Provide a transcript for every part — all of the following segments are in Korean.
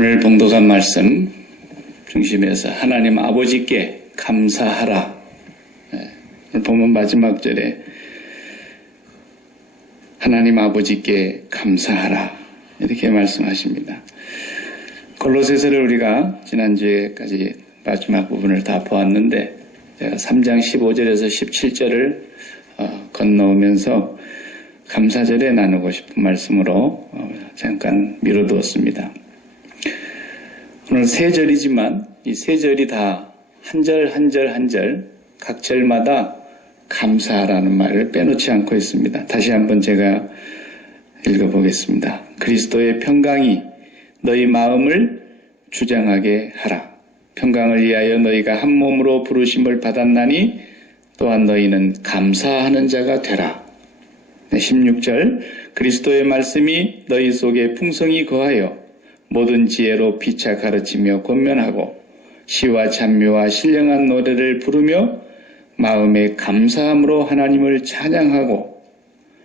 오늘 봉독한 말씀 중심에서 하나님 아버지께 감사하라. 오늘 본문 마지막 절에 하나님 아버지께 감사하라 이렇게 말씀하십니다. 골로새서를 우리가 지난주에까지 마지막 부분을 다 보았는데 제가 3장 15절에서 17절을 건너오면서 감사절에 나누고 싶은 말씀으로 잠깐 미뤄두었습니다. 오늘 세 절이지만 이 세 절이 다 한 절 한 절 한 절 각 절마다 감사라는 말을 빼놓지 않고 있습니다. 다시 한번 제가 읽어보겠습니다. 그리스도의 평강이 너희 마음을 주장하게 하라. 평강을 위하여 너희가 한 몸으로 부르심을 받았나니 또한 너희는 감사하는 자가 되라. 16절 그리스도의 말씀이 너희 속에 풍성히 거하여 모든 지혜로 피차 가르치며 권면하고 시와 찬미와 신령한 노래를 부르며 마음에 감사함으로 하나님을 찬양하고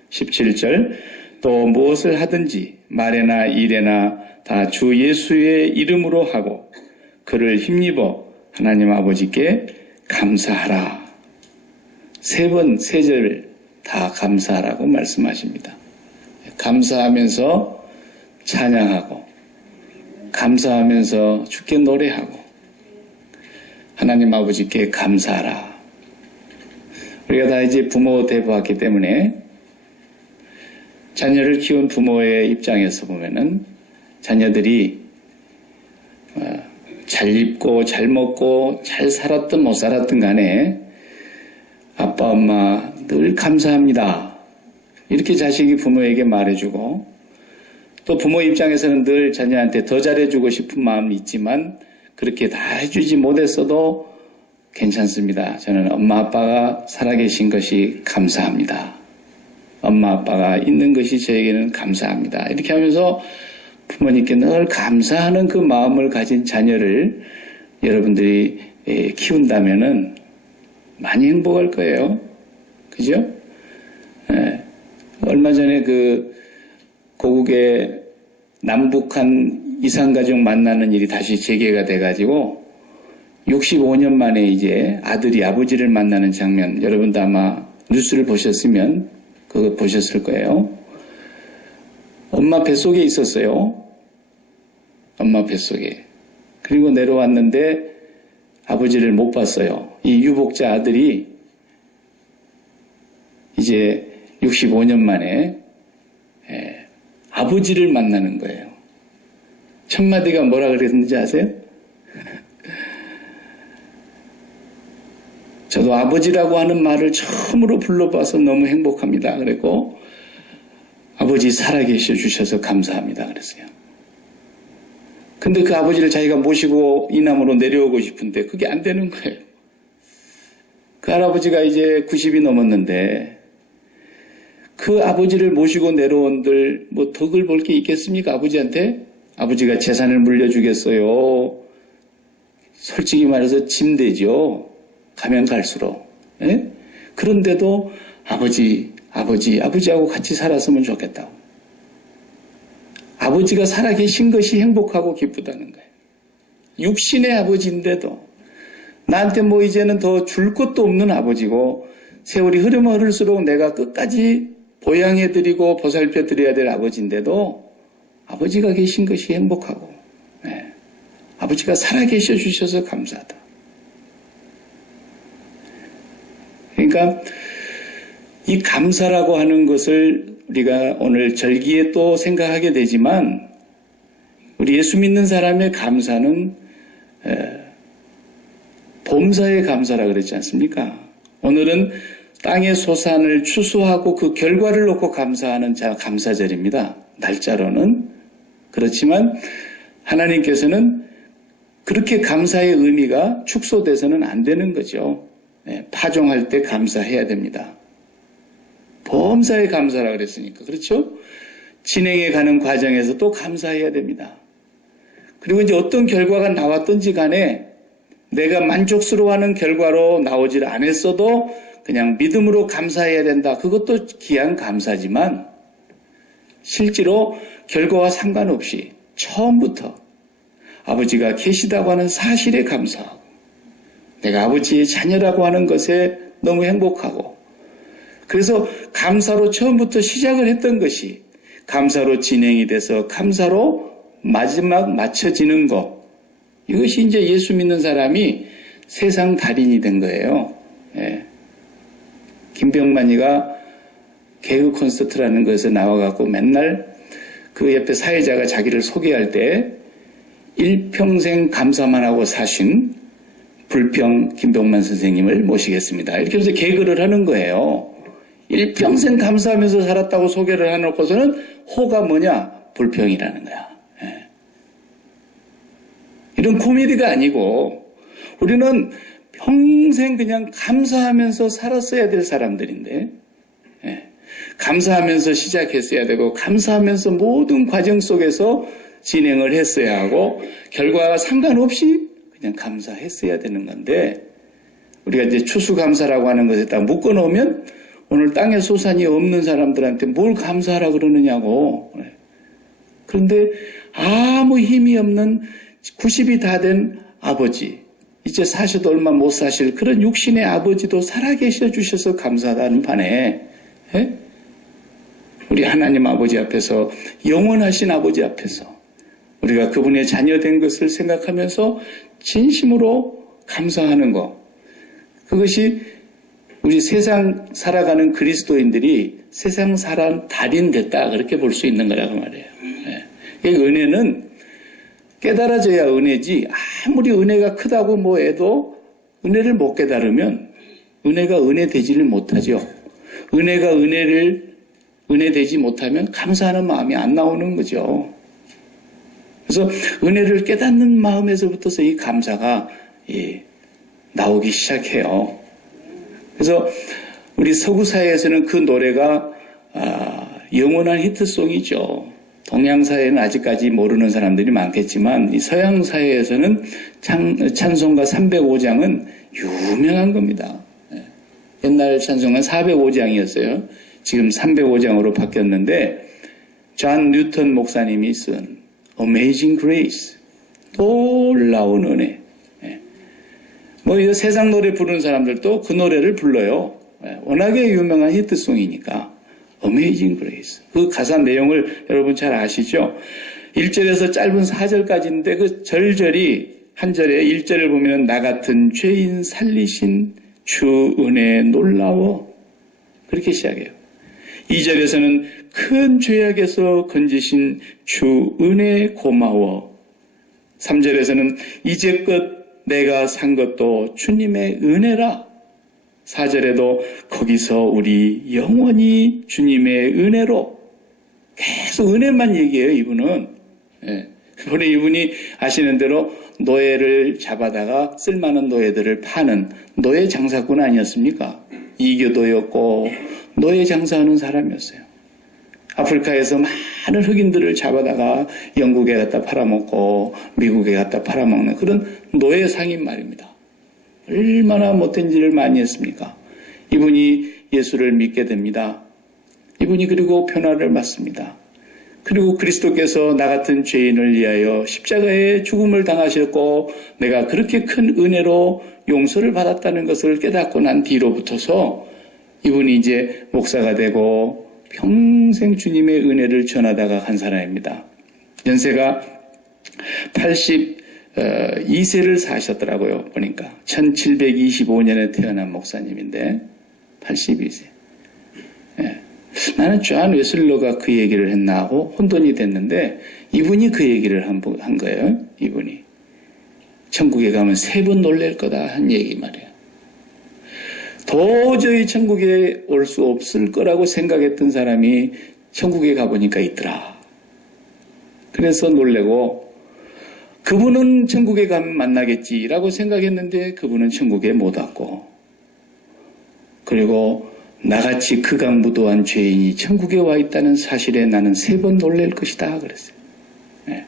17절 또 무엇을 하든지 말에나 일에나 다 주 예수의 이름으로 하고 그를 힘입어 하나님 아버지께 감사하라. 세 번 세 절 다 감사하라고 말씀하십니다. 감사하면서 찬양하고 감사하면서 주께 노래하고 하나님 아버지께 감사하라. 우리가 다 이제 부모 돼보았기 때문에 자녀를 키운 부모의 입장에서 보면은 자녀들이 잘 입고 잘 먹고 잘 살았든 못 살았든 간에 아빠 엄마 늘 감사합니다. 이렇게 자식이 부모에게 말해주고 또 부모 입장에서는 늘 자녀한테 더 잘해주고 싶은 마음이 있지만 그렇게 다 해주지 못했어도 괜찮습니다. 저는 엄마 아빠가 살아계신 것이 감사합니다. 엄마 아빠가 있는 것이 저에게는 감사합니다. 이렇게 하면서 부모님께 늘 감사하는 그 마음을 가진 자녀를 여러분들이 키운다면은 많이 행복할 거예요. 그죠? 얼마 전에 그 고국의 남북한 이산가족 만나는 일이 다시 재개가 돼가지고 65년 만에 이제 아들이 아버지를 만나는 장면 여러분도 아마 뉴스를 보셨으면 그거 보셨을 거예요. 엄마 뱃속에 있었어요. 엄마 뱃속에. 그리고 내려왔는데 아버지를 못 봤어요. 이 유복자 아들이 이제 65년 만에 아버지를 만나는 거예요. 첫마디가 뭐라 그랬는지 아세요? 저도 아버지라고 하는 말을 처음으로 불러봐서 너무 행복합니다. 그랬고 아버지 살아계셔 주셔서 감사합니다. 그랬어요. 근데 그 아버지를 자기가 모시고 이남으로 내려오고 싶은데 그게 안 되는 거예요. 그 할아버지가 이제 90이 넘었는데 그 아버지를 모시고 내려온들 뭐 덕을 볼 게 있겠습니까? 아버지한테? 아버지가 재산을 물려주겠어요. 솔직히 말해서 짐되죠. 가면 갈수록. 예? 그런데도 아버지하고 같이 살았으면 좋겠다고. 아버지가 살아계신 것이 행복하고 기쁘다는 거예요. 육신의 아버지인데도 나한테 뭐 이제는 더 줄 것도 없는 아버지고 세월이 흐르면 흐를수록 내가 끝까지 보양해드리고 보살펴드려야 될 아버지인데도 아버지가 계신 것이 행복하고 아버지가 살아계셔 주셔서 감사하다. 그러니까 이 감사라고 하는 것을 우리가 오늘 절기에 또 생각하게 되지만 우리 예수 믿는 사람의 감사는 범사의 감사라 그랬지 않습니까? 오늘은 땅의 소산을 추수하고 그 결과를 놓고 감사하는 감사절입니다. 날짜로는. 그렇지만 하나님께서는 그렇게 감사의 의미가 축소돼서는 안 되는 거죠. 파종할 때 감사해야 됩니다. 범사에 감사라 그랬으니까. 그렇죠? 진행해 가는 과정에서 또 감사해야 됩니다. 그리고 이제 어떤 결과가 나왔든지 간에 내가 만족스러워하는 결과로 나오질 않았어도 그냥 믿음으로 감사해야 된다. 그것도 귀한 감사지만 실제로 결과와 상관없이 처음부터 아버지가 계시다고 하는 사실에 감사하고, 내가 아버지의 자녀라고 하는 것에 너무 행복하고, 그래서 감사로 처음부터 시작을 했던 것이 감사로 진행이 돼서 감사로 마지막 맞춰지는 것, 이것이 이제 예수 믿는 사람이 세상 달인이 된 거예요. 예. 김병만이가 개그 콘서트라는 것에 나와갖고 맨날 그 옆에 사회자가 자기를 소개할 때 일평생 감사만 하고 사신 불평 김병만 선생님을 모시겠습니다. 이렇게 해서 개그를 하는 거예요. 일평생 감사하면서 살았다고 소개를 해놓고서는 호가 뭐냐? 불평이라는 거야. 예. 이런 코미디가 아니고 우리는 평생 그냥 감사하면서 살았어야 될 사람들인데, 예. 감사하면서 시작했어야 되고 감사하면서 모든 과정 속에서 진행을 했어야 하고 결과와 상관없이 그냥 감사했어야 되는 건데, 우리가 이제 추수감사라고 하는 것에 딱 묶어놓으면 오늘 땅에 소산이 없는 사람들한테 뭘 감사하라 그러느냐고. 그런데 아무 힘이 없는 90이 다 된 아버지, 이제 사셔도 얼마 못 사실 그런 육신의 아버지도 살아계셔 주셔서 감사하다는 판에, 예? 우리 하나님 아버지 앞에서, 영원하신 아버지 앞에서 우리가 그분의 자녀된 것을 생각하면서 진심으로 감사하는 것, 그것이 우리 세상 살아가는 그리스도인들이 세상 사람 달인 됐다, 그렇게 볼 수 있는 거라고 말해요. 예. 이 은혜는 깨달아져야 은혜지, 아무리 은혜가 크다고 뭐 해도 은혜를 못 깨달으면 은혜가 은혜 되지를 못하죠. 은혜가 은혜 되지 못하면 감사하는 마음이 안 나오는 거죠. 그래서 은혜를 깨닫는 마음에서부터서 이 감사가 나오기 시작해요. 그래서 우리 서구 사회에서는 그 노래가 영원한 히트송이죠. 동양 사회는 아직까지 모르는 사람들이 많겠지만 이 서양 사회에서는 찬송가 305장은 유명한 겁니다. 옛날 찬송가 405장이었어요. 지금 305장으로 바뀌었는데 존 뉴턴 목사님이 쓴 Amazing Grace, 놀라운 은혜. 뭐 이 세상 노래 부르는 사람들도 그 노래를 불러요. 워낙에 유명한 히트송이니까. Amazing Grace. 그 가사 내용을 여러분 잘 아시죠? 1절에서 짧은 4절까지인데 그 절절히 한 절에 1절을 보면 나 같은 죄인 살리신 주 은혜 놀라워. 그렇게 시작해요. 2절에서는 큰 죄악에서 건지신 주 은혜 고마워. 3절에서는 이제껏 내가 산 것도 주님의 은혜라. 4절에도 거기서 우리 영원히 주님의 은혜로, 계속 은혜만 얘기해요, 이분은. 예. 이분이 아시는 대로 노예를 잡아다가 쓸만한 노예들을 파는 노예 장사꾼 아니었습니까? 이교도였고 노예 장사하는 사람이었어요. 아프리카에서 많은 흑인들을 잡아다가 영국에 갖다 팔아먹고 미국에 갖다 팔아먹는 그런 노예 상인 말입니다. 얼마나 못된 일을 많이 했습니까? 이분이 예수를 믿게 됩니다. 이분이 그리고 변화를 받습니다. 그리고 그리스도께서 나 같은 죄인을 위하여 십자가에 죽음을 당하셨고 내가 그렇게 큰 은혜로 용서를 받았다는 것을 깨닫고 난 뒤로부터서 이분이 이제 목사가 되고 평생 주님의 은혜를 전하다가 간 사람입니다. 연세가 82세를 사셨더라고요. 보니까 1725년에 태어난 목사님인데 82세. 예. 나는 존 웨슬러가 그 얘기를 했나 하고 혼돈이 됐는데 이분이 그 얘기를 한 거예요. 이분이 천국에 가면 3번 놀랄 거다 한 얘기 말이에요. 도저히 천국에 올 수 없을 거라고 생각했던 사람이 천국에 가보니까 있더라. 그래서 놀래고 그분은 천국에 가면 만나겠지라고 생각했는데 그분은 천국에 못 왔고, 그리고 나같이 극악무도한 죄인이 천국에 와 있다는 사실에 나는 3번 놀랄 것이다 그랬어요. 네.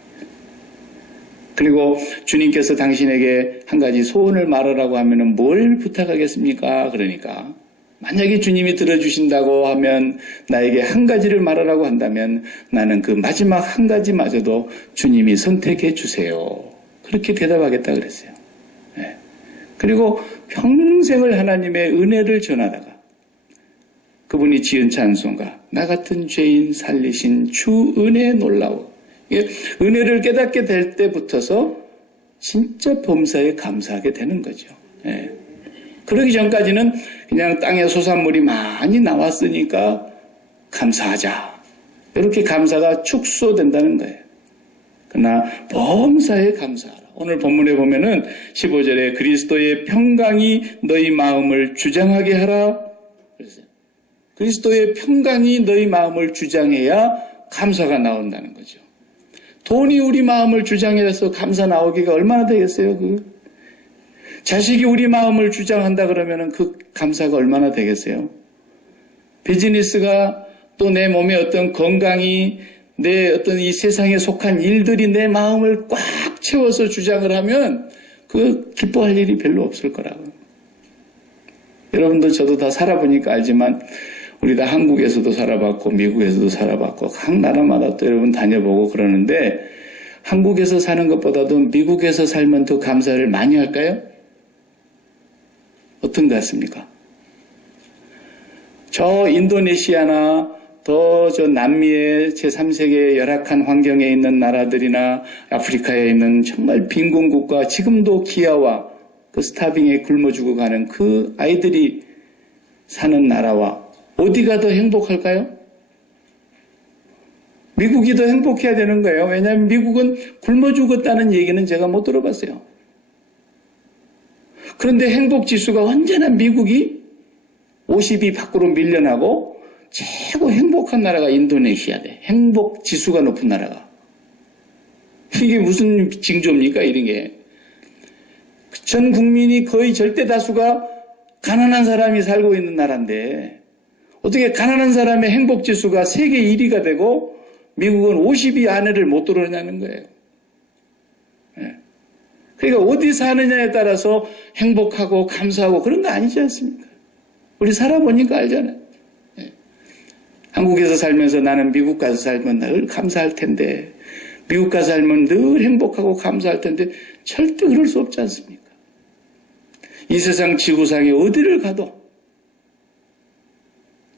그리고 주님께서 당신에게 한 가지 소원을 말하라고 하면 뭘 부탁하겠습니까? 그러니까 만약에 주님이 들어주신다고 하면 나에게 한 가지를 말하라고 한다면 나는 그 마지막 한 가지마저도 주님이 선택해 주세요. 그렇게 대답하겠다 그랬어요. 예. 그리고 평생을 하나님의 은혜를 전하다가 그분이 지은 찬송가 나 같은 죄인 살리신 주 은혜 놀라워. 은혜를 깨닫게 될 때부터서 진짜 범사에 감사하게 되는 거죠. 예. 그러기 전까지는 그냥 땅에 소산물이 많이 나왔으니까 감사하자. 이렇게 감사가 축소된다는 거예요. 그러나 범사에 감사하라. 오늘 본문에 보면은 15절에 그리스도의 평강이 너희 마음을 주장하게 하라. 그랬어요. 그리스도의 평강이 너희 마음을 주장해야 감사가 나온다는 거죠. 돈이 우리 마음을 주장해서 감사 나오기가 얼마나 되겠어요? 자식이 우리 마음을 주장한다 그러면은 그 감사가 얼마나 되겠어요? 비즈니스가 또 내 몸의 어떤 건강이 내 어떤 이 세상에 속한 일들이 내 마음을 꽉 채워서 주장을 하면 그 기뻐할 일이 별로 없을 거라고. 여러분도 저도 다 살아보니까 알지만 우리 다 한국에서도 살아봤고 미국에서도 살아봤고 각 나라마다 또 여러분 다녀보고 그러는데 한국에서 사는 것보다도 미국에서 살면 더 감사를 많이 할까요? 어떤 것 같습니까? 저 인도네시아나 더 저 남미의 제3세계의 열악한 환경에 있는 나라들이나 아프리카에 있는 정말 빈곤 국가 지금도 기아와 그 스타빙에 굶어 죽어가는 그 아이들이 사는 나라와 어디가 더 행복할까요? 미국이 더 행복해야 되는 거예요. 왜냐하면 미국은 굶어 죽었다는 얘기는 제가 못 들어봤어요. 그런데 행복 지수가 언제나 미국이 50위 밖으로 밀려나고 최고 행복한 나라가 인도네시아대. 행복 지수가 높은 나라가. 이게 무슨 징조입니까? 이런 게. 전 국민이 거의 절대 다수가 가난한 사람이 살고 있는 나라인데 어떻게 가난한 사람의 행복 지수가 세계 1위가 되고 미국은 50위 안에를 못 들어오냐는 거예요. 네. 그러니까 어디 사느냐에 따라서 행복하고 감사하고 그런 거 아니지 않습니까? 우리 살아보니까 알잖아요. 네. 한국에서 살면서 나는 미국 가서 살면 늘 감사할 텐데 미국 가서 살면 늘 행복하고 감사할 텐데 절대 그럴 수 없지 않습니까? 이 세상 지구상에 어디를 가도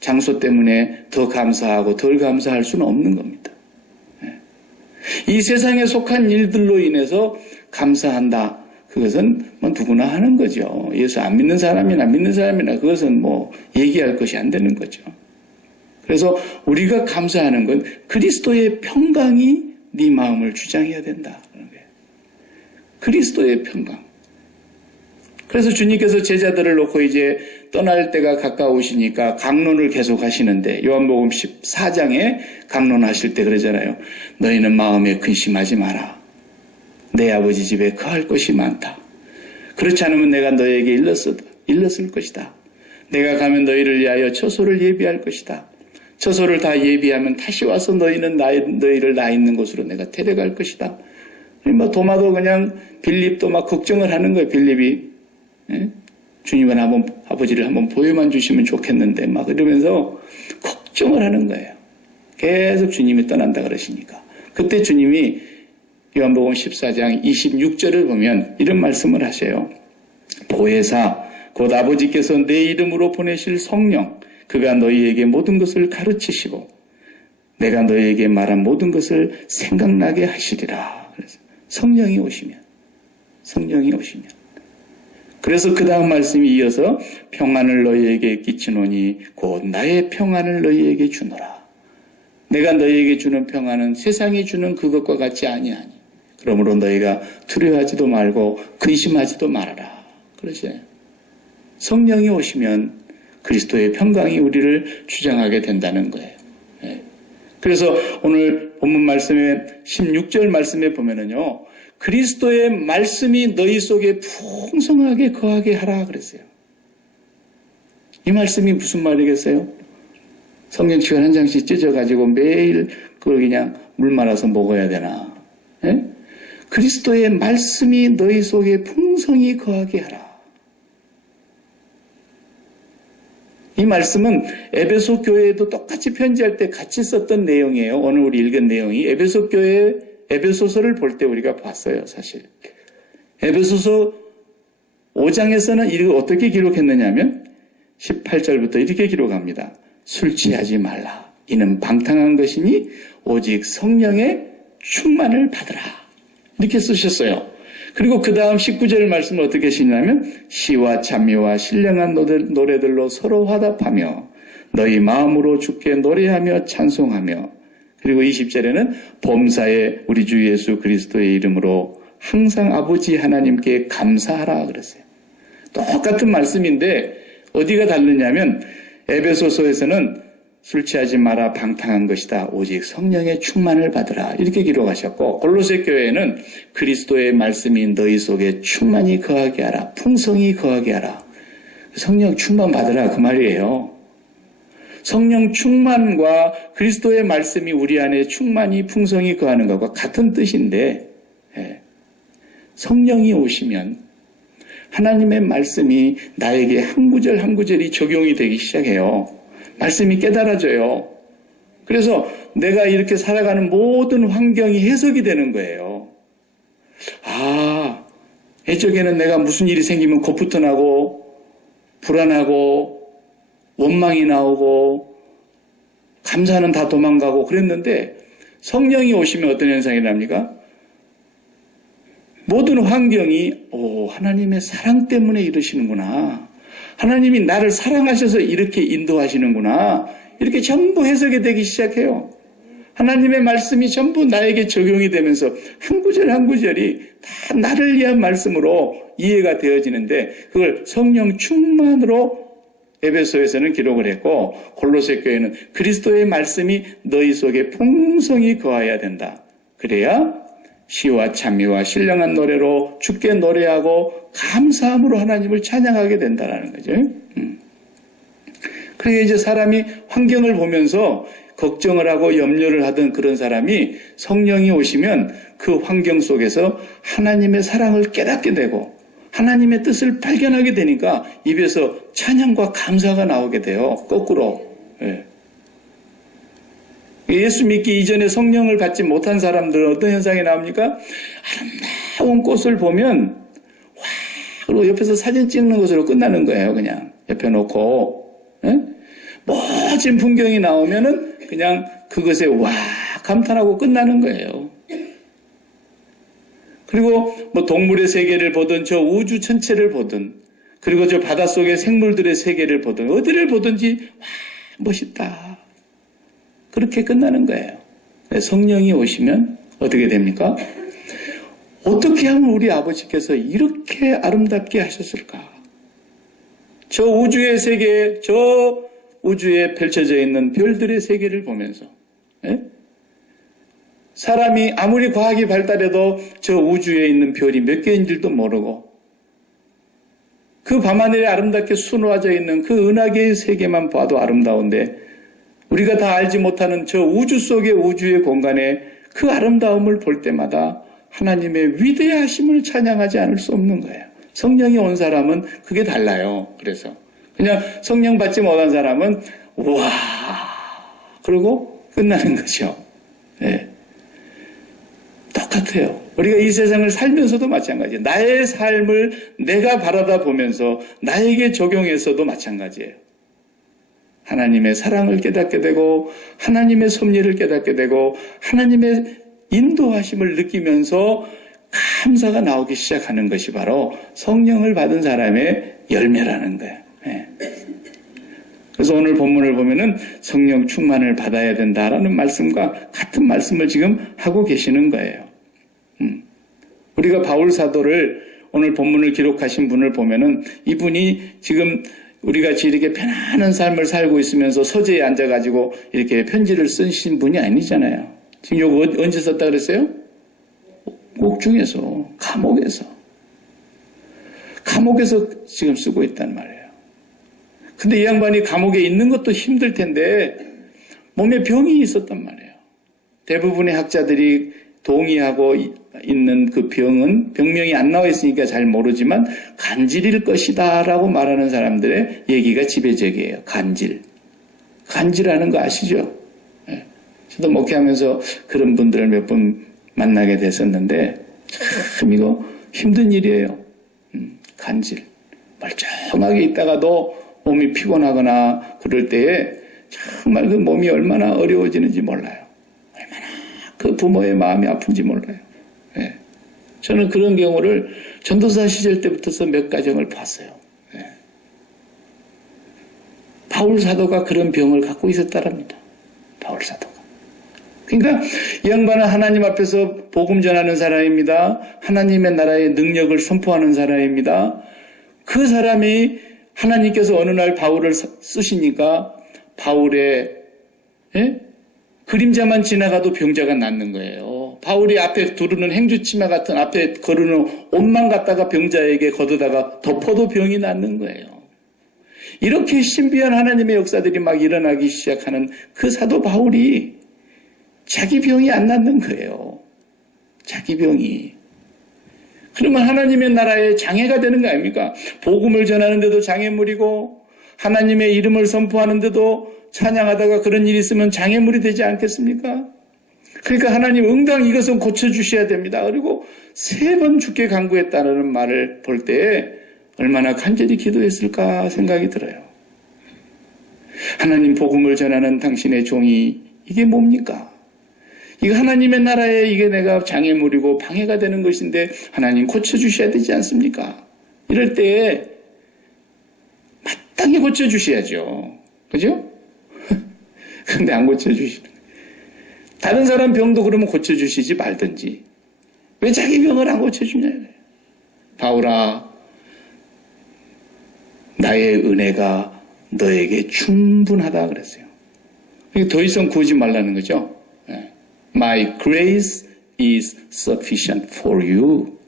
장소 때문에 더 감사하고 덜 감사할 수는 없는 겁니다. 이 세상에 속한 일들로 인해서 감사한다. 그것은 뭐 누구나 하는 거죠. 예수 안 믿는 사람이나 믿는 사람이나 그것은 뭐 얘기할 것이 안 되는 거죠. 그래서 우리가 감사하는 건 그리스도의 평강이 네 마음을 주장해야 된다. 그런 거예요. 그리스도의 평강. 그래서 주님께서 제자들을 놓고 이제 떠날 때가 가까우시니까 강론을 계속 하시는데 요한복음 14장에 강론하실 때 그러잖아요. 너희는 마음에 근심하지 마라. 내 아버지 집에 거할 것이 많다. 그렇지 않으면 내가 너에게 일렀을 것이다. 내가 가면 너희를 위하여 처소를 예비할 것이다. 처소를 다 예비하면 다시 와서 너희를 나 있는 곳으로 내가 데려갈 것이다. 뭐 도마도 그냥 빌립도 막 걱정을 하는 거예요. 빌립이. 예? 주님은 아버지를 한번 보여만 주시면 좋겠는데 막 이러면서 걱정을 하는 거예요. 계속 주님이 떠난다 그러시니까. 그때 주님이 요한복음 14장 26절을 보면 이런 말씀을 하세요. 보혜사 곧 아버지께서 내 이름으로 보내실 성령 그가 너희에게 모든 것을 가르치시고 내가 너희에게 말한 모든 것을 생각나게 하시리라. 그래서 성령이 오시면 그래서 그 다음 말씀이 이어서 평안을 너희에게 끼치노니 곧 나의 평안을 너희에게 주노라. 내가 너희에게 주는 평안은 세상이 주는 그것과 같지 아니하니 그러므로 너희가 두려워하지도 말고 근심하지도 말아라. 그러죠. 성령이 오시면 그리스도의 평강이 우리를 주장하게 된다는 거예요. 그래서 오늘 본문 말씀에 16절 말씀에 보면은요. 그리스도의 말씀이 너희 속에 풍성하게 거하게 하라 그랬어요. 이 말씀이 무슨 말이겠어요? 성경책을 한 장씩 찢어가지고 매일 그걸 그냥 물 말아서 먹어야 되나? 예? 그리스도의 말씀이 너희 속에 풍성히 거하게 하라. 이 말씀은 에베소 교회에도 똑같이 편지할 때 같이 썼던 내용이에요. 오늘 우리 읽은 내용이 에베소 교회 에베소서를 볼 때 우리가 봤어요, 사실. 에베소서 5장에서는 이를 어떻게 기록했느냐면 18절부터 이렇게 기록합니다. 술 취하지 말라. 이는 방탕한 것이니 오직 성령의 충만을 받으라. 이렇게 쓰셨어요. 그리고 그 다음 19절 말씀을 어떻게 하시냐면 시와 찬미와 신령한 노래들로 서로 화답하며 너희 마음으로 주께 노래하며 찬송하며 그리고 20절에는 범사에 우리 주 예수 그리스도의 이름으로 항상 아버지 하나님께 감사하라 그랬어요. 똑같은 말씀인데 어디가 다르냐면 에베소서에서는 술 취하지 마라 방탕한 것이다. 오직 성령의 충만을 받으라. 이렇게 기록하셨고 골로새 교회에는 그리스도의 말씀이 너희 속에 충만히 거하게 하라. 풍성히 거하게 하라. 성령 충만 받으라 그 말이에요. 성령 충만과 그리스도의 말씀이 우리 안에 충만히 풍성히 거하는 것과 같은 뜻인데 성령이 오시면 하나님의 말씀이 나에게 한 구절 한 구절이 적용이 되기 시작해요. 말씀이 깨달아져요. 그래서 내가 이렇게 살아가는 모든 환경이 해석이 되는 거예요. 아, 예적에는 내가 무슨 일이 생기면 겁부터 나고 불안하고 원망이 나오고 감사는 다 도망가고 그랬는데 성령이 오시면 어떤 현상이 납니까? 모든 환경이 하나님의 사랑 때문에 이러시는구나. 하나님이 나를 사랑하셔서 이렇게 인도하시는구나. 이렇게 전부 해석이 되기 시작해요. 하나님의 말씀이 전부 나에게 적용이 되면서 한 구절 한 구절이 다 나를 위한 말씀으로 이해가 되어지는데 그걸 성령 충만으로 에베소에서는 기록을 했고 골로새 교회는 그리스도의 말씀이 너희 속에 풍성히 거해야 된다. 그래야 시와 찬미와 신령한 노래로 주께 노래하고 감사함으로 하나님을 찬양하게 된다는 거죠. 그러니까 이제 사람이 환경을 보면서 걱정을 하고 염려를 하던 그런 사람이 성령이 오시면 그 환경 속에서 하나님의 사랑을 깨닫게 되고 하나님의 뜻을 발견하게 되니까 입에서 찬양과 감사가 나오게 돼요. 거꾸로. 예수 믿기 이전에 성령을 받지 못한 사람들은 어떤 현상이 나옵니까? 아름다운 꽃을 보면 와 그리고 옆에서 사진 찍는 것으로 끝나는 거예요. 그냥 옆에 놓고 멋진 풍경이 나오면은 그냥 그것에 와 감탄하고 끝나는 거예요. 그리고 뭐 동물의 세계를 보든 저 우주 전체를 보든 그리고 저 바닷속의 생물들의 세계를 보든 어디를 보든지 와 멋있다. 그렇게 끝나는 거예요. 성령이 오시면 어떻게 됩니까? 어떻게 하면 우리 아버지께서 이렇게 아름답게 하셨을까? 저 우주의 세계, 저 우주에 펼쳐져 있는 별들의 세계를 보면서 사람이 아무리 과학이 발달해도 저 우주에 있는 별이 몇 개인 줄도 모르고 그 밤하늘에 아름답게 수놓아져 있는 그 은하계의 세계만 봐도 아름다운데 우리가 다 알지 못하는 저 우주 속의 우주의 공간에 그 아름다움을 볼 때마다 하나님의 위대하심을 찬양하지 않을 수 없는 거예요. 성령이 온 사람은 그게 달라요. 그래서 그냥 성령 받지 못한 사람은 와 그러고 끝나는 거죠. 네. 똑같아요. 우리가 이 세상을 살면서도 마찬가지예요. 나의 삶을 내가 바라다 보면서 나에게 적용해서도 마찬가지예요. 하나님의 사랑을 깨닫게 되고 하나님의 섭리를 깨닫게 되고 하나님의 인도하심을 느끼면서 감사가 나오기 시작하는 것이 바로 성령을 받은 사람의 열매라는 거예요. 그래서 오늘 본문을 보면은 성령 충만을 받아야 된다라는 말씀과 같은 말씀을 지금 하고 계시는 거예요. 우리가 바울 사도를 오늘 본문을 기록하신 분을 보면은 이분이 지금 우리 같이 이렇게 편안한 삶을 살고 있으면서 서재에 앉아가지고 이렇게 편지를 쓰신 분이 아니잖아요. 지금 이거 언제 썼다 그랬어요? 옥중에서, 감옥에서 지금 쓰고 있단 말이에요. 근데 이 양반이 감옥에 있는 것도 힘들 텐데 몸에 병이 있었단 말이에요. 대부분의 학자들이 동의하고 있는 그 병은 병명이 안 나와 있으니까 잘 모르지만 간질일 것이다 라고 말하는 사람들의 얘기가 지배적이에요. 간질하는 거 아시죠? 저도 목회하면서 그런 분들을 몇 번 만나게 됐었는데 참 이거 힘든 일이에요. 간질. 멀쩡하게 있다가도 몸이 피곤하거나 그럴 때에 정말 그 몸이 얼마나 어려워지는지 몰라요. 얼마나 그 부모의 마음이 아픈지 몰라요. 예. 저는 그런 경우를 전도사 시절 때부터 몇 가정을 봤어요. 예. 바울 사도가 그런 병을 갖고 있었다랍니다. 바울 사도가. 그러니까 이 양반은 하나님 앞에서 복음 전하는 사람입니다. 하나님의 나라의 능력을 선포하는 사람입니다. 그 사람이 하나님께서 어느 날 바울을 쓰시니까 바울의 그림자만 지나가도 병자가 낫는 거예요. 바울이 앞에 두르는 행주치마 같은 앞에 거르는 옷만 갖다가 병자에게 걷어다가 덮어도 병이 낫는 거예요. 이렇게 신비한 하나님의 역사들이 막 일어나기 시작하는 그 사도 바울이 자기 병이 안 낫는 거예요. 자기 병이. 그러면 하나님의 나라에 장애가 되는 거 아닙니까? 복음을 전하는데도 장애물이고 하나님의 이름을 선포하는데도 찬양하다가 그런 일이 있으면 장애물이 되지 않겠습니까? 그러니까 하나님 응당 이것은 고쳐주셔야 됩니다. 그리고 3번 죽게 간구했다는 말을 볼 때 얼마나 간절히 기도했을까 생각이 들어요. 하나님 복음을 전하는 당신의 종이 이게 뭡니까? 이거 하나님의 나라에 이게 내가 장애물이고 방해가 되는 것인데 하나님 고쳐주셔야 되지 않습니까? 이럴 때에 마땅히 고쳐주셔야죠. 그죠? 근데 안 고쳐주시는 거예요. 다른 사람 병도 그러면 고쳐주시지 말든지 왜 자기 병을 안 고쳐주냐고요. 바울아, 나의 은혜가 너에게 충분하다 그랬어요. 더 이상 구하지 말라는 거죠. My grace is sufficient for you.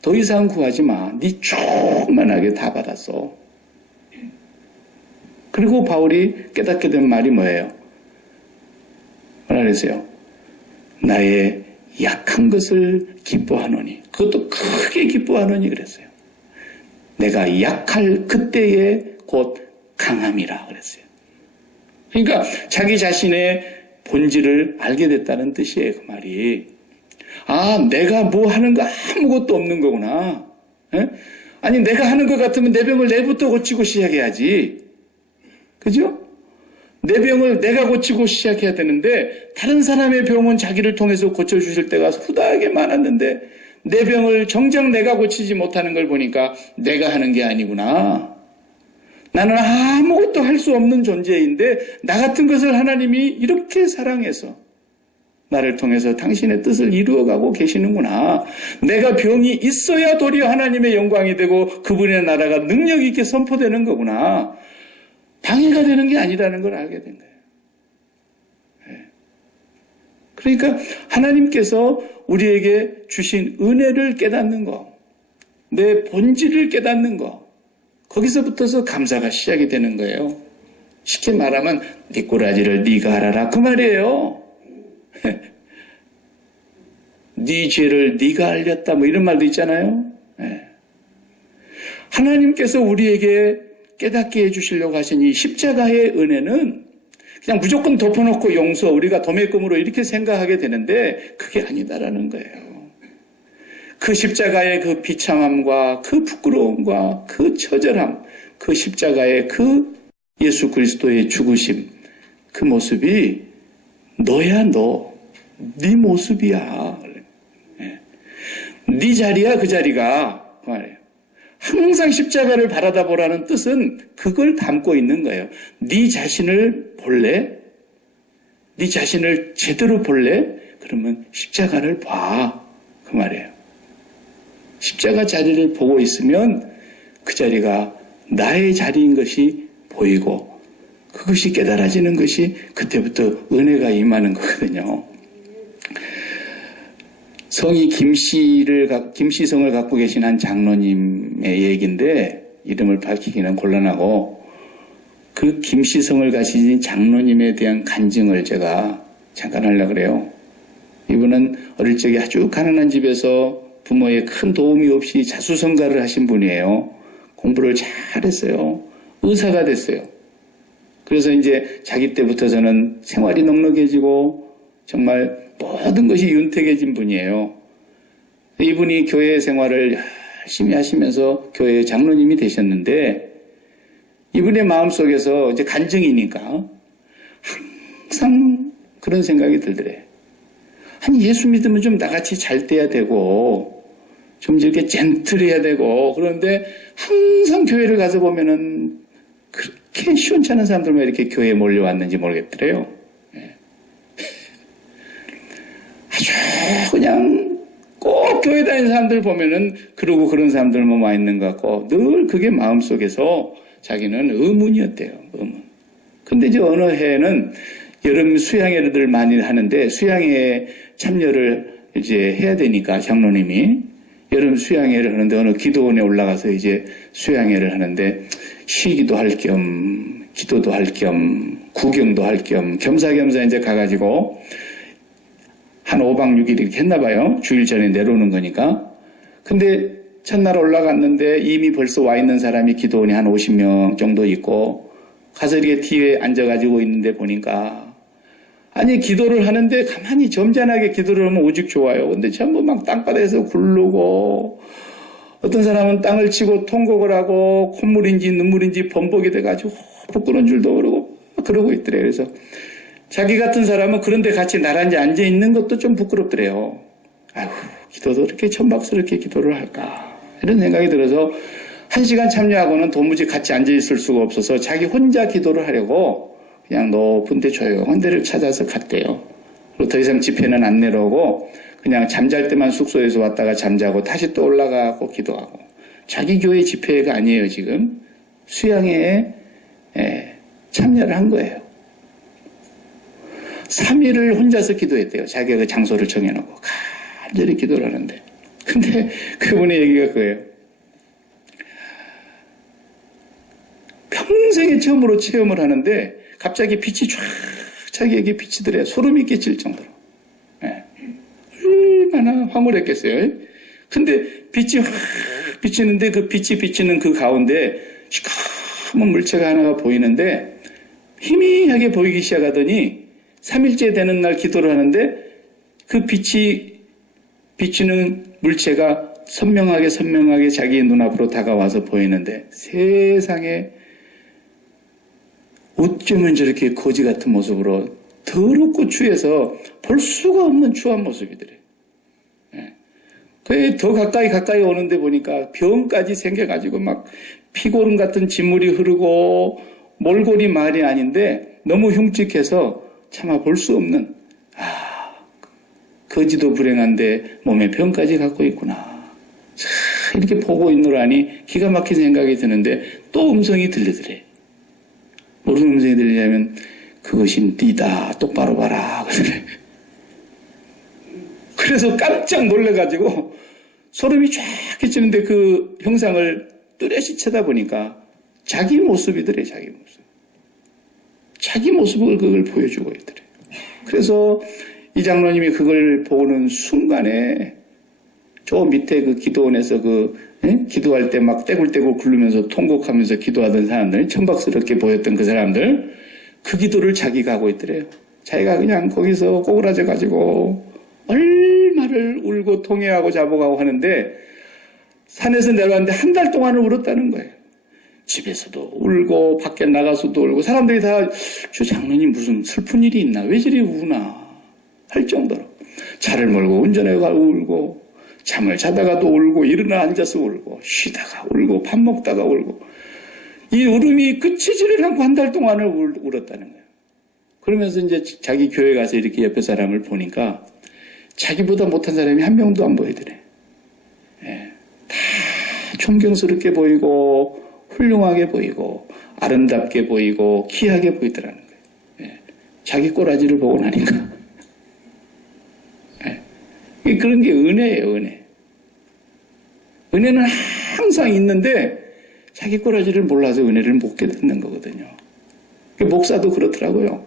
더 이상 구하지 마. 네 충만하게 다 받았어. 그리고 바울이 깨닫게 된 말이 뭐예요? 뭐라 그랬어요? 나의 약한 것을 기뻐하노니. 그것도 크게 기뻐하노니 그랬어요. 내가 약할 그때에 곧 강함이라 그랬어요. 그러니까 자기 자신의 본질을 알게 됐다는 뜻이에요. 그 말이. 아, 내가 뭐 하는 거 아무것도 없는 거구나. 에? 아니 내가 하는 것 같으면 내 병을 내부터 고치고 시작해야지. 그죠? 내 병을 내가 고치고 시작해야 되는데 다른 사람의 병은 자기를 통해서 고쳐주실 때가 후다하게 많았는데 내 병을 정작 내가 고치지 못하는 걸 보니까 내가 하는 게 아니구나. 나는 아무것도 할 수 없는 존재인데 나 같은 것을 하나님이 이렇게 사랑해서 나를 통해서 당신의 뜻을 이루어가고 계시는구나. 내가 병이 있어야 도리어 하나님의 영광이 되고 그분의 나라가 능력 있게 선포되는 거구나. 방해가 되는 게 아니라는 걸 알게 된 거예요. 그러니까 하나님께서 우리에게 주신 은혜를 깨닫는 거, 내 본질을 깨닫는 거, 거기서부터서 감사가 시작이 되는 거예요. 쉽게 말하면 네 꼬라지를 네가 알아라 그 말이에요. 네 죄를 네가 알렸다 뭐 이런 말도 있잖아요. 하나님께서 우리에게 깨닫게 해주시려고 하신 이 십자가의 은혜는 그냥 무조건 덮어놓고 용서, 우리가 도매금으로 이렇게 생각하게 되는데 그게 아니다라는 거예요. 그 십자가의 그 비참함과 그 부끄러움과 그 처절함, 그 십자가의 그 예수 그리스도의 죽으심, 그 모습이 너야 너, 네 모습이야. 네 자리야 그 자리가 그 말이에요. 항상 십자가를 바라다 보라는 뜻은 그걸 담고 있는 거예요. 네 자신을 볼래? 네 자신을 제대로 볼래? 그러면 십자가를 봐. 그 말이에요. 십자가 자리를 보고 있으면 그 자리가 나의 자리인 것이 보이고 그것이 깨달아지는 것이 그때부터 은혜가 임하는 거거든요. 성이 김씨성을 갖고 계신 한 장로님의 얘기인데 이름을 밝히기는 곤란하고 그 김씨성을 가지신 장로님에 대한 간증을 제가 잠깐 하려고 그래요. 이분은 어릴 적에 아주 가난한 집에서 부모의 큰 도움이 없이 자수성가를 하신 분이에요. 공부를 잘했어요. 의사가 됐어요. 그래서 이제 자기 때부터서는 생활이 넉넉해지고 정말 모든 것이 윤택해진 분이에요. 이분이 교회 생활을 열심히 하시면서 교회 장로님이 되셨는데 이분의 마음속에서 이제 간증이니까 항상 그런 생각이 들더래. 아니 예수 믿으면 좀 나같이 잘 돼야 되고 좀 이렇게 젠틀해야 되고 그런데 항상 교회를 가서 보면은 그렇게 시원찮은 사람들만 이렇게 교회에 몰려왔는지 모르겠더래요. 아주 그냥 꼭 교회 다니는 사람들 보면은 그러고 그런 사람들만 와 있는 것 같고 늘 그게 마음속에서 자기는 의문이었대요. 의문. 근데 이제 어느 해에는 여름 수양회를 많이 하는데 수양회에 참여를 이제 해야 되니까 장로님이 여름 수양회를 하는데 어느 기도원에 올라가서 이제 수양회를 하는데 쉬기도 할 겸 기도도 할 겸 구경도 할 겸 겸사겸사 이제 가가지고 한 5박 6일 이렇게 했나 봐요. 주일 전에 내려오는 거니까. 근데 첫날 올라갔는데 이미 벌써 와 있는 사람이 기도원이 한 50명 정도 있고 가서 이렇게 뒤에 앉아가지고 있는데 보니까 아니 기도를 하는데 가만히 점잖하게 기도를 하면 오직 좋아요. 근데 전부 막 땅바닥에서 굴르고 어떤 사람은 땅을 치고 통곡을 하고 콧물인지 눈물인지 범벅이 돼가지고 부끄러운 줄도 모르고 그러고 있더래요. 그래서 자기 같은 사람은 그런데 같이 나란히 앉아있는 것도 좀 부끄럽더래요. 아휴 기도도 이렇게 천박스럽게 기도를 할까 이런 생각이 들어서 1시간 참여하고는 도무지 같이 앉아있을 수가 없어서 자기 혼자 기도를 하려고 그냥 높은 데 조용한 데를 찾아서 갔대요. 그리고 더 이상 집회는 안 내려오고 그냥 잠잘 때만 숙소에서 왔다가 잠자고 다시 또 올라가고 기도하고 자기 교회 집회가 아니에요. 지금 수양회에 참여를 한 거예요. 3일을 혼자서 기도했대요. 자기가 그 장소를 정해놓고 간절히 기도를 하는데 근데 그분의 얘기가 그거예요. 평생에 처음으로 체험을 하는데 갑자기 빛이 쫙 자기에게 비치더래요. 소름이 끼칠 정도로. 얼마나 황홀했겠어요. 근데 빛이 확 비치는데 그 빛이 비치는 그 가운데 시커먼 물체가 하나가 보이는데 희미하게 보이기 시작하더니 3일째 되는 날 기도를 하는데 그 빛이 비치는 물체가 선명하게 자기 눈앞으로 다가와서 보이는데 세상에 어쩌면 저렇게 거지 같은 모습으로 더럽고 추해서 볼 수가 없는 추한 모습이더래. 그에 더 가까이 오는데 보니까 병까지 생겨가지고 막 피고름 같은 진물이 흐르고 몰골이 말이 아닌데 너무 흉측해서 차마 볼 수 없는 거지도 불행한데 몸에 병까지 갖고 있구나. 이렇게 보고 있노라니 기가 막힌 생각이 드는데 또 음성이 들리더래. 무슨 음성이 들리냐면 그것이 니다 똑바로 봐라. 그래서 깜짝 놀래가지고 소름이 쫙 끼치는데 그 형상을 뚜렷이 쳐다보니까 자기 모습이더래. 자기 모습을 그걸 보여주고 있더래. 그래서 이 장로님이 그걸 보는 순간에 저 밑에 그 기도원에서 기도할 때 막 떼굴떼굴 굴르면서 통곡하면서 기도하던 사람들, 천박스럽게 보였던 그 사람들, 그 기도를 자기가 하고 있더래요. 자기가 그냥 거기서 꼬그라져가지고 얼마를 울고 통회하고 자복하고 하는데 산에서 내려왔는데 한 달 동안을 울었다는 거예요. 집에서도 울고 밖에 나가서도 울고 사람들이 다 저 장로님 무슨 슬픈 일이 있나 왜 저리 우나 할 정도로 차를 몰고 운전해가고 울고 잠을 자다가도 울고 일어나 앉아서 울고 쉬다가 울고 밥 먹다가 울고 이 울음이 그치지를 않고 한 달 동안을 울었다는 거예요. 그러면서 이제 자기 교회 가서 이렇게 옆에 사람을 보니까 자기보다 못한 사람이 한 명도 안 보이더래. 다 존경스럽게 보이고 훌륭하게 보이고 아름답게 보이고 귀하게 보이더라는 거예요. 자기 꼬라지를 보고 나니까. 그런 게 은혜예요, 은혜. 은혜는 항상 있는데 자기 꼬라지를 몰라서 은혜를 못 깨닫는 거거든요. 목사도 그렇더라고요.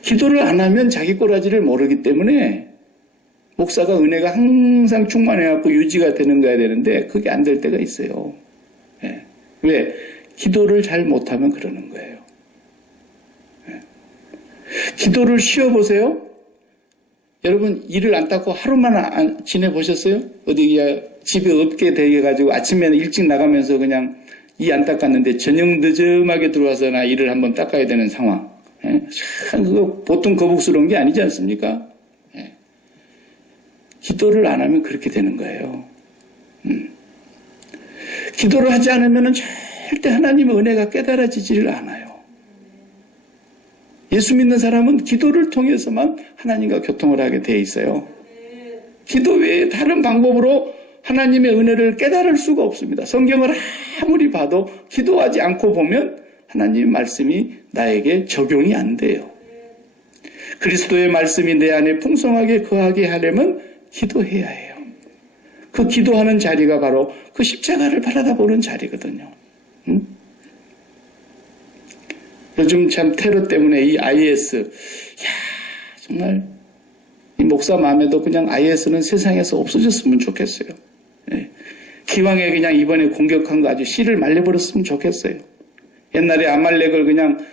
기도를 안 하면 자기 꼬라지를 모르기 때문에 목사가 은혜가 항상 충만해갖고 유지가 되는 거야 되는데 그게 안 될 때가 있어요. 왜? 기도를 잘 못하면 그러는 거예요. 기도를 쉬어보세요. 여러분 이를 안 닦고 하루만 지내보셨어요? 어디 집에 없게 되어가지고 아침에는 일찍 나가면서 그냥 이 안 닦았는데 저녁 늦음하게 들어와서 나 이를 한번 닦아야 되는 상황. 참 그거 보통 거북스러운 게 아니지 않습니까? 기도를 안 하면 그렇게 되는 거예요. 기도를 하지 않으면 절대 하나님의 은혜가 깨달아지지를 않아요. 예수 믿는 사람은 기도를 통해서만 하나님과 교통을 하게 돼 있어요. 기도 외에 다른 방법으로 하나님의 은혜를 깨달을 수가 없습니다. 성경을 아무리 봐도 기도하지 않고 보면 하나님의 말씀이 나에게 적용이 안 돼요. 그리스도의 말씀이 내 안에 풍성하게 거하게 하려면 기도해야 해요. 그 기도하는 자리가 바로 그 십자가를 바라다보는 자리거든요. 요즘 참 테러 때문에 이 IS, 정말 이 목사 마음에도 그냥 IS는 세상에서 없어졌으면 좋겠어요. 기왕에 그냥 이번에 공격한 거 아주 씨를 말려버렸으면 좋겠어요. 옛날에 아말렉을 그냥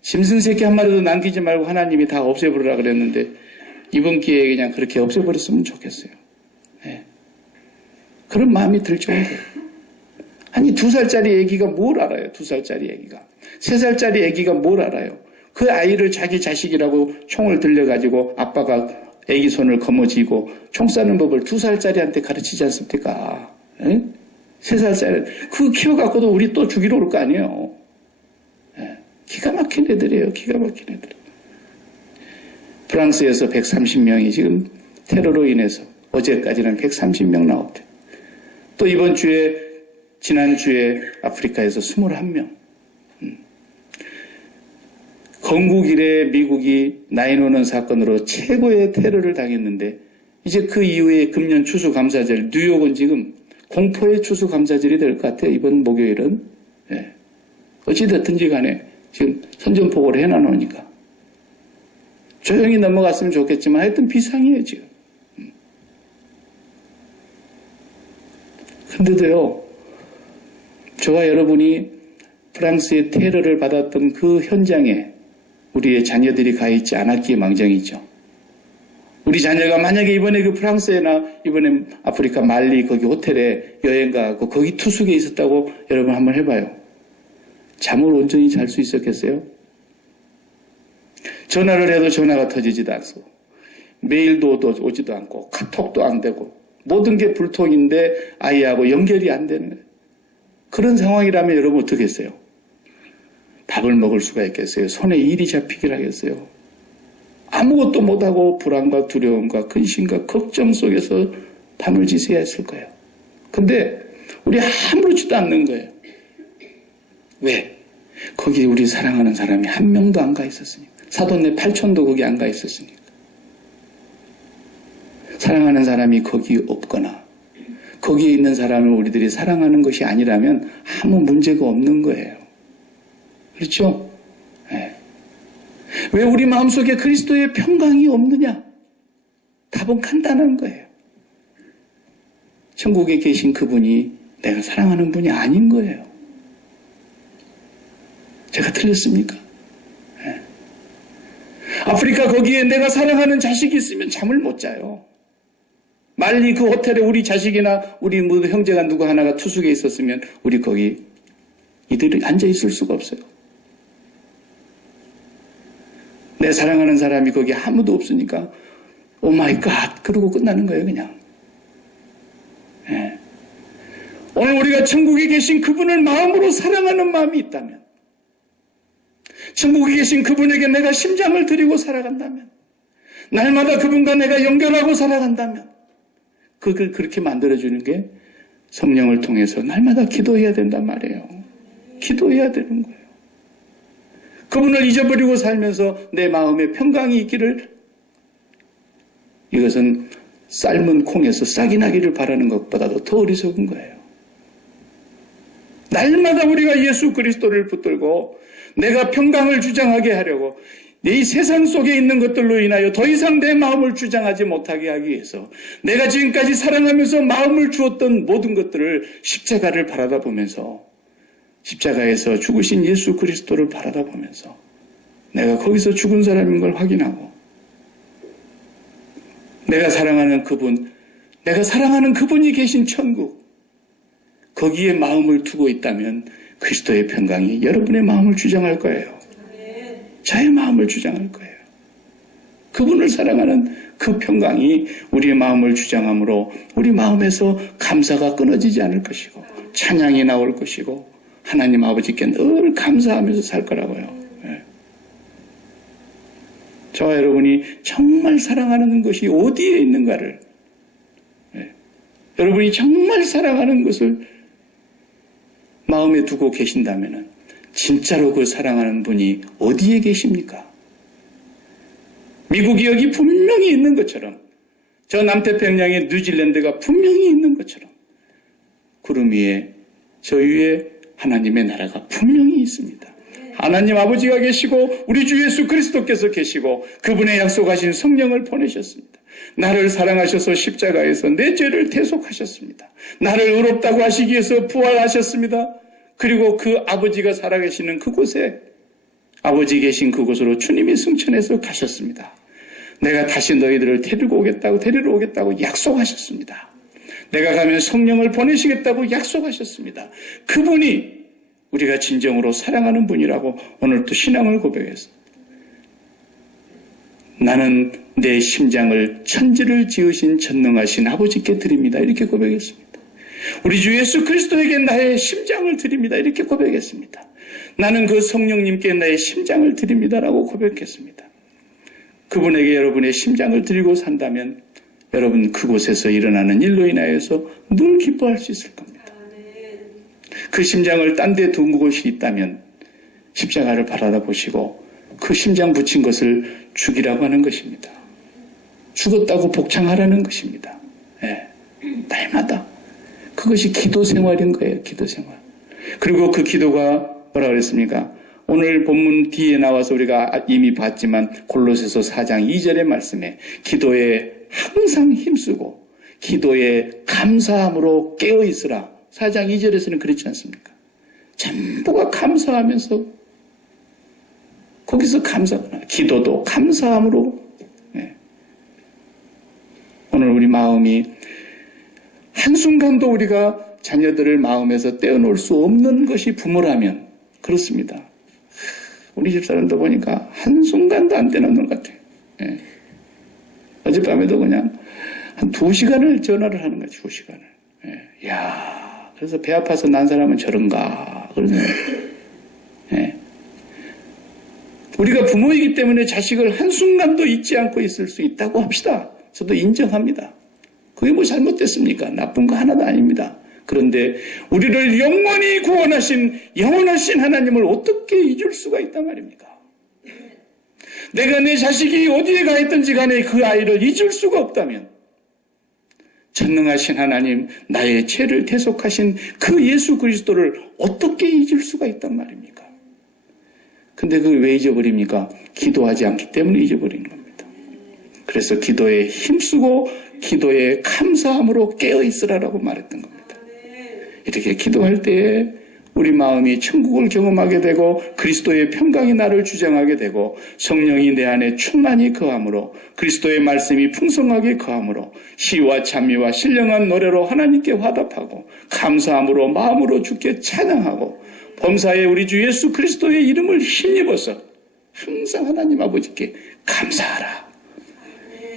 짐승 새끼 한 마리도 남기지 말고 하나님이 다 없애버리라 그랬는데 이번 기회에 그냥 그렇게 없애버렸으면 좋겠어요. 그런 마음이 들 정도예요. 아니 2살짜리 애기가 뭘 알아요? 2살짜리 애기가. 3살짜리 애기가 뭘 알아요? 그 아이를 자기 자식이라고 총을 들려가지고 아빠가 애기 손을 거머쥐고 총 쏴는 법을 2살짜리한테 가르치지 않습니까? 3살짜리. 그거 키워갖고도 우리 또 죽이러 올 거 아니에요. 기가 막힌 애들이에요. 기가 막힌 애들. 프랑스에서 130명이 지금 테러로 인해서 어제까지는 130명 나왔대. 또 이번 주에 지난주에 아프리카에서 21명. 건국 이래 미국이 9/11 사건으로 최고의 테러를 당했는데 이제 그 이후에 금년 추수감사절 뉴욕은 지금 공포의 추수감사절이 될 것 같아요. 이번 목요일은. 어찌됐든지 간에 지금 선전포고를 해놔놓으니까. 조용히 넘어갔으면 좋겠지만 하여튼 비상이에요 지금. 근데도요. 저와 여러분이 프랑스의 테러를 받았던 그 현장에 우리의 자녀들이 가 있지 않았기에 망정이죠. 우리 자녀가 만약에 이번에 그 프랑스에나 이번에 아프리카 말리 거기 호텔에 여행 가고 거기 투숙에 있었다고 여러분 한번 해봐요. 잠을 온전히 잘 수 있었겠어요? 전화를 해도 전화가 터지지도 않고 메일도 오지도 않고 카톡도 안 되고 모든 게 불통인데 아이하고 연결이 안 되는 거예요. 그런 상황이라면 여러분 어떻게 했어요? 밥을 먹을 수가 있겠어요? 손에 일이 잡히길 하겠어요? 아무것도 못하고 불안과 두려움과 근심과 걱정 속에서 밤을 지새야 했을 거예요. 근데 우리 아무렇지도 않는 거예요. 왜? 거기 우리 사랑하는 사람이 한 명도 안 가 있었으니까. 사돈네 8촌도 거기 안 가 있었으니까. 사랑하는 사람이 거기 없거나 거기에 있는 사람을 우리들이 사랑하는 것이 아니라면 아무 문제가 없는 거예요. 그렇죠? 네. 왜 우리 마음속에 그리스도의 평강이 없느냐? 답은 간단한 거예요. 천국에 계신 그분이 내가 사랑하는 분이 아닌 거예요. 제가 틀렸습니까? 네. 아프리카 거기에 내가 사랑하는 자식이 있으면 잠을 못 자요. 말리 그 호텔에 우리 자식이나 우리 모두 형제가 누구 하나가 투숙에 있었으면 우리 거기 이들이 앉아 있을 수가 없어요. 내 사랑하는 사람이 거기 아무도 없으니까 오 마이 갓 그러고 끝나는 거예요 그냥. 네. 오늘 우리가 천국에 계신 그분을 마음으로 사랑하는 마음이 있다면 천국에 계신 그분에게 내가 심장을 드리고 살아간다면 날마다 그분과 내가 연결하고 살아간다면 그걸 그렇게 만들어주는 게 성령을 통해서 날마다 기도해야 된단 말이에요. 기도해야 되는 거예요. 그분을 잊어버리고 살면서 내 마음에 평강이 있기를 이것은 삶은 콩에서 싹이 나기를 바라는 것보다도 더 어리석은 거예요. 날마다 우리가 예수 그리스도를 붙들고 내가 평강을 주장하게 하려고 이 세상 속에 있는 것들로 인하여 더 이상 내 마음을 주장하지 못하게 하기 위해서 내가 지금까지 사랑하면서 마음을 주었던 모든 것들을 십자가를 바라다 보면서 십자가에서 죽으신 예수 그리스도를 바라다 보면서 내가 거기서 죽은 사람인 걸 확인하고 내가 사랑하는 그분, 내가 사랑하는 그분이 계신 천국, 거기에 마음을 두고 있다면 그리스도의 평강이 여러분의 마음을 주장할 거예요. 저의 마음을 주장할 거예요. 그분을 사랑하는 그 평강이 우리의 마음을 주장하므로 우리 마음에서 감사가 끊어지지 않을 것이고 찬양이 나올 것이고 하나님 아버지께 늘 감사하면서 살 거라고요. 저와 여러분이 정말 사랑하는 것이 어디에 있는가를, 여러분이 정말 사랑하는 것을 마음에 두고 계신다면 진짜로 그 사랑하는 분이 어디에 계십니까? 미국이 여기 분명히 있는 것처럼, 저 남태평양의 뉴질랜드가 분명히 있는 것처럼 구름 위에, 저 위에 하나님의 나라가 분명히 있습니다. 하나님 아버지가 계시고 우리 주 예수 그리스도께서 계시고 그분의 약속하신 성령을 보내셨습니다. 나를 사랑하셔서 십자가에서 내 죄를 대속하셨습니다. 나를 의롭다고 하시기 위해서 부활하셨습니다. 그리고 그 아버지가 살아계시는 그곳에, 아버지 계신 그곳으로 주님이 승천해서 가셨습니다. 내가 다시 너희들을 데리러 오겠다고 약속하셨습니다. 내가 가면 성령을 보내시겠다고 약속하셨습니다. 그분이 우리가 진정으로 사랑하는 분이라고 오늘 또 신앙을 고백했습니다. 나는 내 심장을 천지를 지으신 전능하신 아버지께 드립니다. 이렇게 고백했습니다. 우리 주 예수 그리스도에게 나의 심장을 드립니다. 이렇게 고백했습니다. 나는 그 성령님께 나의 심장을 드립니다라고 고백했습니다. 그분에게 여러분의 심장을 드리고 산다면 여러분 그곳에서 일어나는 일로 인하여서 늘 기뻐할 수 있을 겁니다. 그 심장을 딴 데 둔 곳이 있다면 십자가를 바라다 보시고 그 심장 붙인 것을 죽이라고 하는 것입니다. 죽었다고 복창하라는 것입니다. 날마다. 그것이 기도 생활인 거예요. 기도 생활. 그리고 그 기도가 뭐라 그랬습니까? 오늘 본문 뒤에 나와서 우리가 이미 봤지만 골로새서 4장 2절의 말씀에 기도에 항상 힘쓰고 기도에 감사함으로 깨어있으라. 4장 2절에서는 그렇지 않습니까? 전부가 감사하면서 거기서 감사가 기도도 감사함으로. 오늘 우리 마음이 한순간도 우리가 자녀들을 마음에서 떼어놓을 수 없는 것이 부모라면 그렇습니다. 우리 집사람도 보니까 한순간도 안 떼놓는 것 같아요. 어젯밤에도 그냥 한 2시간을 전화를 하는 거죠. 2시간을. 야, 그래서 배 아파서 난 사람은 저런가. 그러면 우리가 부모이기 때문에 자식을 한순간도 잊지 않고 있을 수 있다고 합시다. 저도 인정합니다. 그게 뭐 잘못됐습니까? 나쁜 거 하나도 아닙니다. 그런데 우리를 영원히 구원하신 영원하신 하나님을 어떻게 잊을 수가 있단 말입니까? 내가 내 자식이 어디에 가 있든지 간에 그 아이를 잊을 수가 없다면 전능하신 하나님, 나의 죄를 대속하신 그 예수 그리스도를 어떻게 잊을 수가 있단 말입니까? 근데 그걸 왜 잊어버립니까? 기도하지 않기 때문에 잊어버리는 겁니다. 그래서 기도에 힘쓰고 기도에 감사함으로 깨어있으라라고 말했던 겁니다. 이렇게 기도할 때에 우리 마음이 천국을 경험하게 되고 그리스도의 평강이 나를 주장하게 되고 성령이 내 안에 충만히 거함으로 그리스도의 말씀이 풍성하게 거함으로 시와 찬미와 신령한 노래로 하나님께 화답하고 감사함으로 마음으로 주께 찬양하고 범사에 우리 주 예수 그리스도의 이름을 힘입어서 항상 하나님 아버지께 감사하라.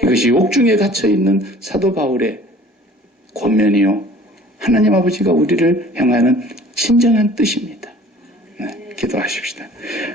이것이 옥중에 갇혀있는 사도 바울의 권면이요 하나님 아버지가 우리를 향하는 진정한 뜻입니다. 기도하십시다.